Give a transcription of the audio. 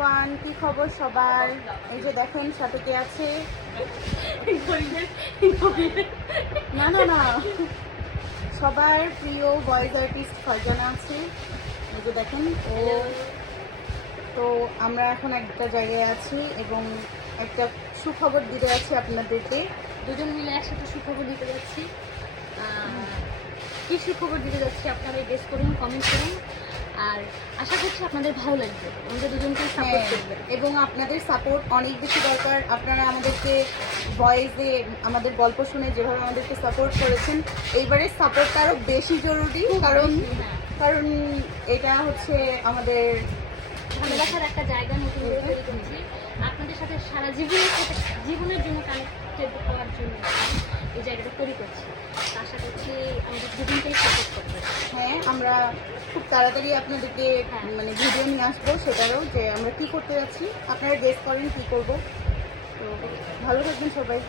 Everyone, কি খবর সবার? এই যে দেখেন সাথে কে আছে? না না না, সবার প্রিয় ভয়েস আর্টিস্ট ফারজানা আছে। এই যে দেখেন ও। তো আমরা এখন একটা জায়গায় আছি এবং একটা সুখবর দিতে যাচ্ছি আপনাদেরকে। দুজন মিলে একসাথে সুখবর দিতে যাচ্ছি। কি সুখবর দিতে যাচ্ছি আপনারা গেস করুন, কমেন্ট করুন। আর আশা করছি আপনাদের ভালো লাগবে, আমাদের দুজনকে সাপোর্ট করবেন। এবং আপনাদের সাপোর্ট অনেক বেশি দরকার। আপনারা আমাদেরকে ভয়েসে আমাদের গল্প শুনে যেভাবে আমাদেরকে সাপোর্ট করেছেন, এইবারে সাপোর্টটা আরও বেশি জরুরি। কারণ এটা হচ্ছে আমাদের ভালো রাখার একটা জায়গা নতুন করে তৈরি করেছি আপনাদের সাথে সারা জীবনের জন্য কানেক্টেড হওয়ার জন্য এই জায়গাটা তৈরি করছি। আশা করছি আমাদের দুজনকেই সাপোর্ট করবে। হ্যাঁ, আমরা খুব তাড়াতাড়ি আপনাদেরকে মানে ভিডিও নিয়ে আসবো সেটারও, যে আমরা কি করতে যাচ্ছি। আপনারা গেস করেন কি করব। তো ভালো থাকবেন সবাই।